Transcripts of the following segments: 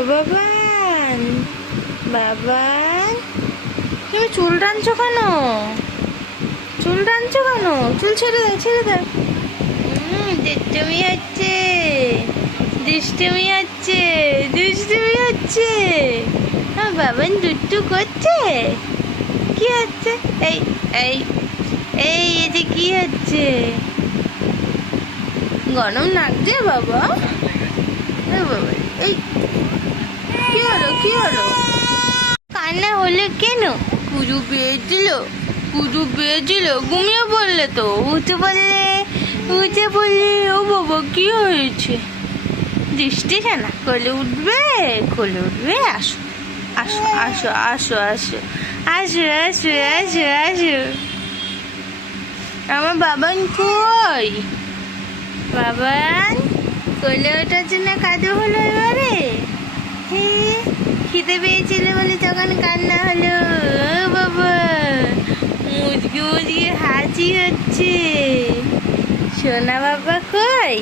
ও বাবান, বাবান, তুমি চুল টানছো কেন? চুল টানছো কেন? চুল ছেড়ে দাও, ছেড়ে দাও। দুষ্টুমি হচ্ছে, দুষ্টুমি হচ্ছে, দুষ্টুমি হচ্ছে। বাবান দুষ্টু করছে। কি হচ্ছে? এই এই এই এটা কি হচ্ছে? গরম লাগছে বাবা? বাবা এই কি হলো, কি হলো? কান্না হলে কেন? পুরো বেয়েছিল, পুরো বেয়েছিল। ঘুমিয়ে পড়লে তো, উঠে পড়লে, উঠে পড়লে। ও বাবা কি হয়েছে? দৃষ্টি না কোলে উঠবে, কোলে উঠবে। আসো আসো আসো আসো আসো আসো আসো আসো আসো। আমার বাবান কই? বাবান কোলে ওঠার জন্য কাদু হলো এবারে। খিদে পেয়েছিল বলে তখন কান্না হলো। বাবা মুচকি মুচকি হাসি হচ্ছে। সোনা বাবা কই?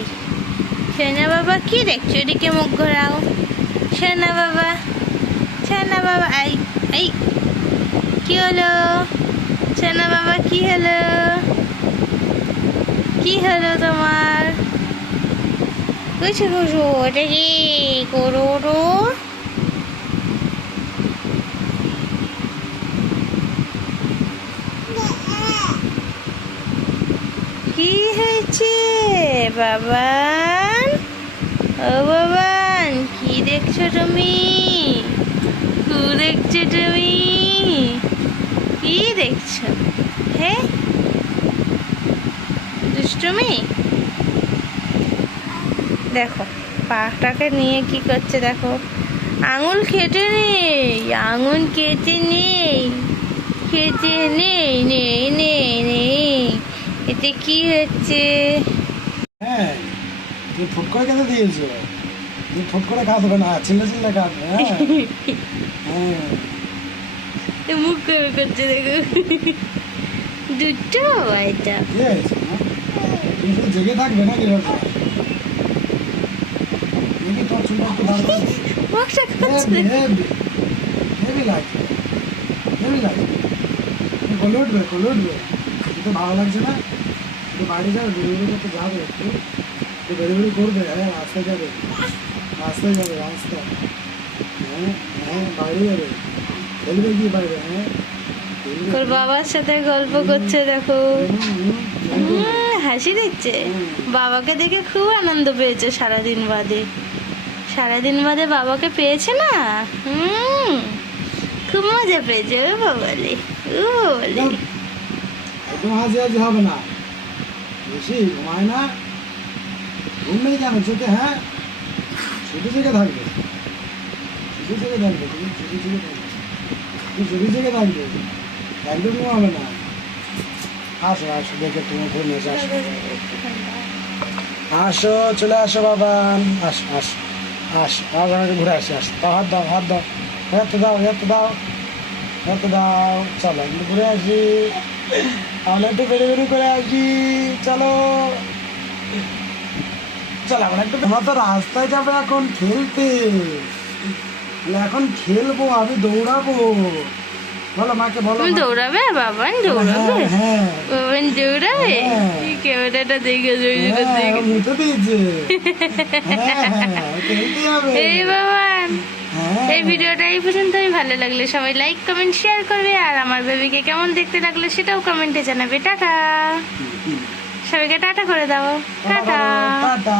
সোনা বাবা কি দেখছো? এদিকে মুখ ঘোরাও। সোনা বাবা, সোনা বাবা। এই এই কি হলো? সোনা বাবা কি হলো? কি হলো তোমার? কিছু কিছু ওটা কি করো? কি হয়েছে বাবান? ও বাবান কি দেখছো তুমি? কি দেখছো তুমি? কি দেখছো? হ্যাঁ দুষ্টুমি। দেখো পাটাকে নিয়ে কি করছে দেখো। আঙুল কেটে নেই, আঙুল কেটে নেই, কেটে নেই নেই নেই নেই। এতে কি হচ্ছে? হ্যাঁ তুমি ফুট করে কেটে দিয়েছো। তুমি ফুট করে কাটবে না, চিল্লা চিল্লা কাটবে। হ্যাঁ মুখ করে করছে দেখো। দুটো এটা কি হয়েছে? তুমি শুধু জেগে থাকবে না কিরকম? দেখি তোর চুলটা একটু দাঁড় করে মুখটা করছে। হেভি হেভি লাগছে, হেভি লাগছে। তুমি গলে উঠবে, গলে উঠবে। তো ভালো লাগছে না? একটু বাড়ি যাবে, বেরো বেরো করতে যাবে, একটু একটু বেরো বেরো করবে। হ্যাঁ আস্তে যাবে, আস্তে যাবে, আস্তে। হ্যাঁ হ্যাঁ বাইরে যাবে, খেলবে কি বাইরে? হ্যাঁ ওর বাবার সাথে গল্প করছে দেখো। হাসি দিচ্ছে। বাবাকে দেখে খুব আনন্দ পেয়েছে সারাদিন বাদে। সারাদিন বাদে বাবাকে পেয়েছে না। খুব মজা পেয়েছে। ও বাবালে, ও বাবালে। একদম হাসি হাসি হবে না, বেশি ঘুমায় না। ঘুম নেই কেন চোখে? হ্যাঁ ছুটি জেগে থাকবে, ছুটি জেগে থাকবে, তুমি ছুটি জেগে থাকবে, তুমি ছুটি জেগে থাকবে, একদম ঘুমাবে না। আসো আসো দেখে তুমি ঘুমিয়ে এসে আসো, আসো চলে আসো বাবা। আসো আসো আসো, আবার আমাকে ঘুরে আসি। আসো দাও, হাত দাও, হাত দাও, হাত দাও, হাত দাও, হাত দাও। চলো একটু ঘুরে আসি, আমরা একটু বেরো বেরো করে আসি। চলো চলো আমরা একটু, আমরা তো রাস্তায় যাবো এখন খেলতে। এখন খেলবো, আমি দৌড়াবো। বলো মাকে, বলো। তুমি দৌড়াবে? বাবান দৌড়াবে? হ্যাঁ বাবান দৌড়াবে? হ্যাঁ। ক্যামেরাটা দেখে জড়িয়ে দেখে। মুতে দিয়েছে। হ্যাঁ খেলতে যাবে। এই বাবান, হ্যাঁ এই ভিডিওটা এই পর্যন্তই। ভালো লাগলে সবাই লাইক কমেন্ট শেয়ার করবে, আর আমার বেবিকে কেমন দেখতে লাগলো সেটাও কমেন্টে জানাবে। টাটা, সবাইকে টাটা করে দাও। টাটা। টাটা।